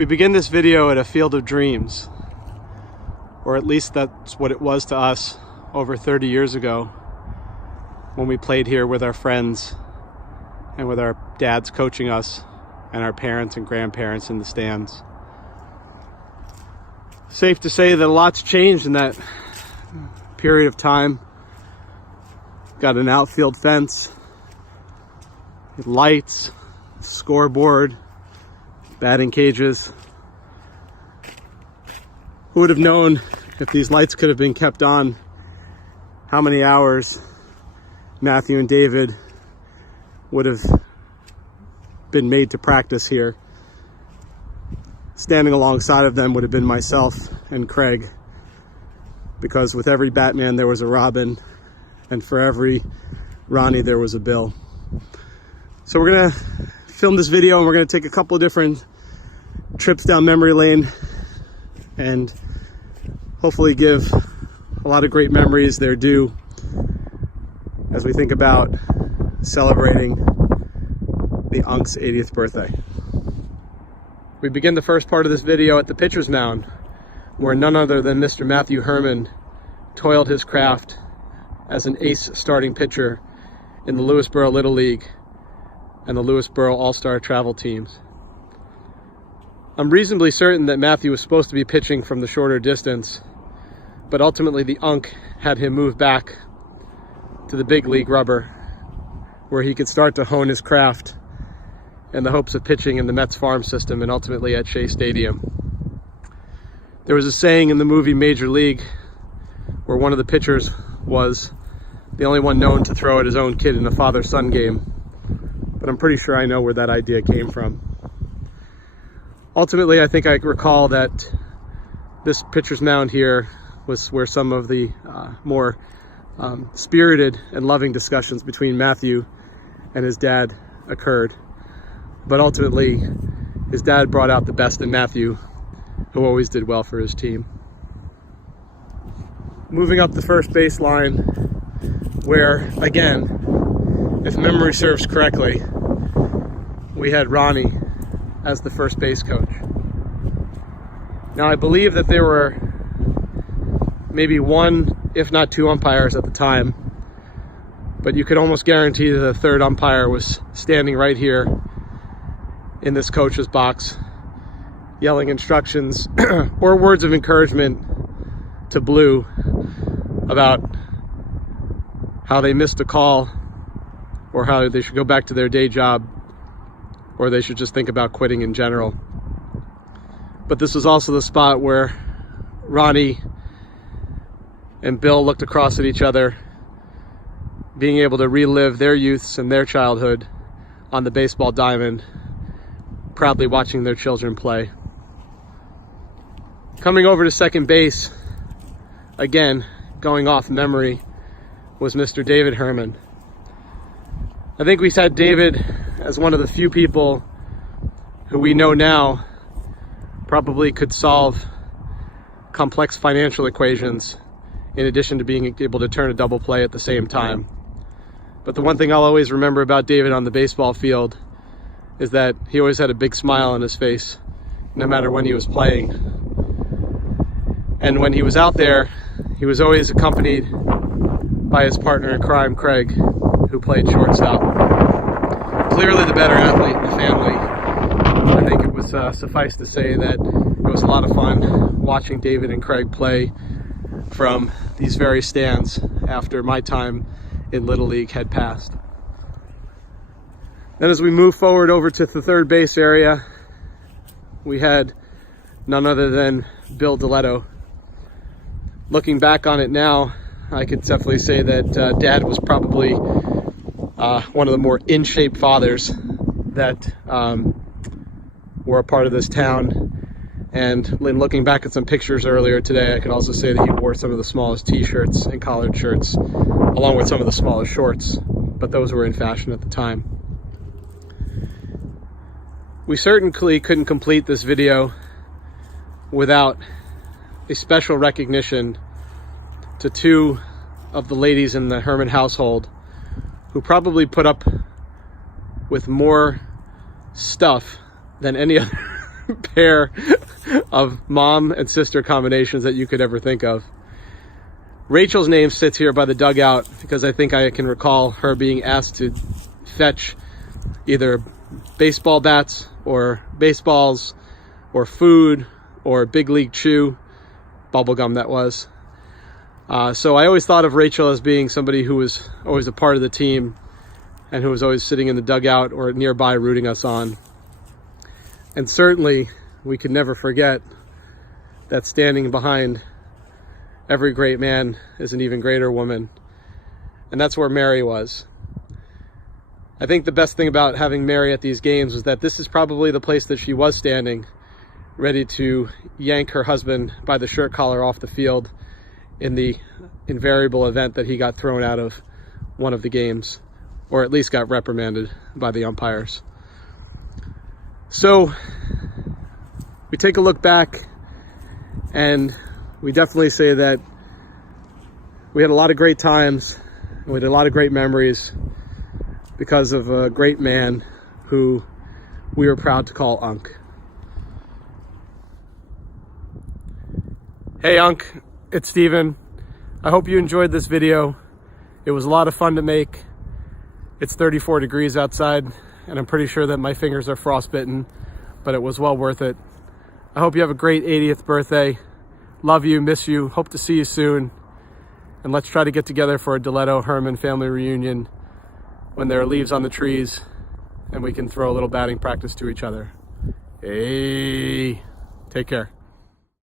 We begin this video at a field of dreams, or at least that's what it was to us over 30 years ago when we played here with our friends and with our dads coaching us and our parents and grandparents in the stands. Safe to say that a lot's changed in that period of time. Got an outfield fence, lights, scoreboard, batting cages. Who would have known, if these lights could have been kept on, how many hours Matthew and David would have been made to practice here. Standing alongside of them would have been myself and Craig, because with every Batman there was a Robin, and for every Ronnie there was a Bill. So we're gonna film this video and we're gonna take a couple of different trips down memory lane and hopefully give a lot of great memories their due as we think about celebrating the Unk's 80th birthday. We begin the first part of this video at the pitcher's mound, where none other than Mr. Matthew Herman toiled his craft as an ace starting pitcher in the Lewisboro Little League and the Lewisboro All-Star Travel teams. I'm reasonably certain that Matthew was supposed to be pitching from the shorter distance, but ultimately the Unk had him move back to the big league rubber, where he could start to hone his craft in the hopes of pitching in the Mets farm system and ultimately at Shea Stadium. There was a saying in the movie Major League where one of the pitchers was the only one known to throw at his own kid in a father-son game, but I'm pretty sure I know where that idea came from. Ultimately, I think I recall that this pitcher's mound here was where some of the more spirited and loving discussions between Matthew and his dad occurred. But ultimately, his dad brought out the best in Matthew, who always did well for his team. Moving up the first baseline, where, again, if memory serves correctly, we had Ronnie as the first base coach. Now, I believe that there were maybe one, if not two umpires at the time, but you could almost guarantee that the third umpire was standing right here in this coach's box, yelling instructions or words of encouragement to Blue about how they missed a call, or how they should go back to their day job, or they should just think about quitting in general. But this was also the spot where Ronnie and Bill looked across at each other, being able to relive their youths and their childhood on the baseball diamond, proudly watching their children play. Coming over to second base, again, going off memory, was Mr. David Herman. I think we said David as one of the few people who we know now probably could solve complex financial equations in addition to being able to turn a double play at the same time. But the one thing I'll always remember about David on the baseball field is that he always had a big smile on his face, no matter when he was playing. And when he was out there, he was always accompanied by his partner in crime, Craig, who played shortstop. Clearly the better athlete in the family. I think it was suffice to say that it was a lot of fun watching David and Craig play from these very stands after my time in Little League had passed. Then as we move forward over to the third base area, we had none other than Bill Deletto. Looking back on it now, I could definitely say that Dad was probably one of the more in-shape fathers that were a part of this town. And in looking back at some pictures earlier today, I could also say that he wore some of the smallest t-shirts and collared shirts, along with some of the smallest shorts, but those were in fashion at the time. We certainly couldn't complete this video without a special recognition to two of the ladies in the Herman household who probably put up with more stuff than any other pair of mom and sister combinations that you could ever think of. Rachel's name sits here by the dugout because I think I can recall her being asked to fetch either baseball bats or baseballs or food or Big League Chew, bubblegum that was. So I always thought of Rachel as being somebody who was always a part of the team and who was always sitting in the dugout or nearby rooting us on. And certainly we could never forget that standing behind every great man is an even greater woman. And that's where Mary was. I think the best thing about having Mary at these games was that this is probably the place that she was standing, ready to yank her husband by the shirt collar off the field in the invariable event that he got thrown out of one of the games, or at least got reprimanded by the umpires. So we take a look back, and we definitely say that we had a lot of great times, and we had a lot of great memories because of a great man who we were proud to call Unc. Hey Unc, it's Steven. I hope you enjoyed this video. It was a lot of fun to make. It's 34 degrees outside, and I'm pretty sure that my fingers are frostbitten, but it was well worth it. I hope you have a great 80th birthday. Love you, miss you, hope to see you soon. And let's try to get together for a Deletto Herman family reunion when there are leaves on the trees and we can throw a little batting practice to each other. Hey, take care.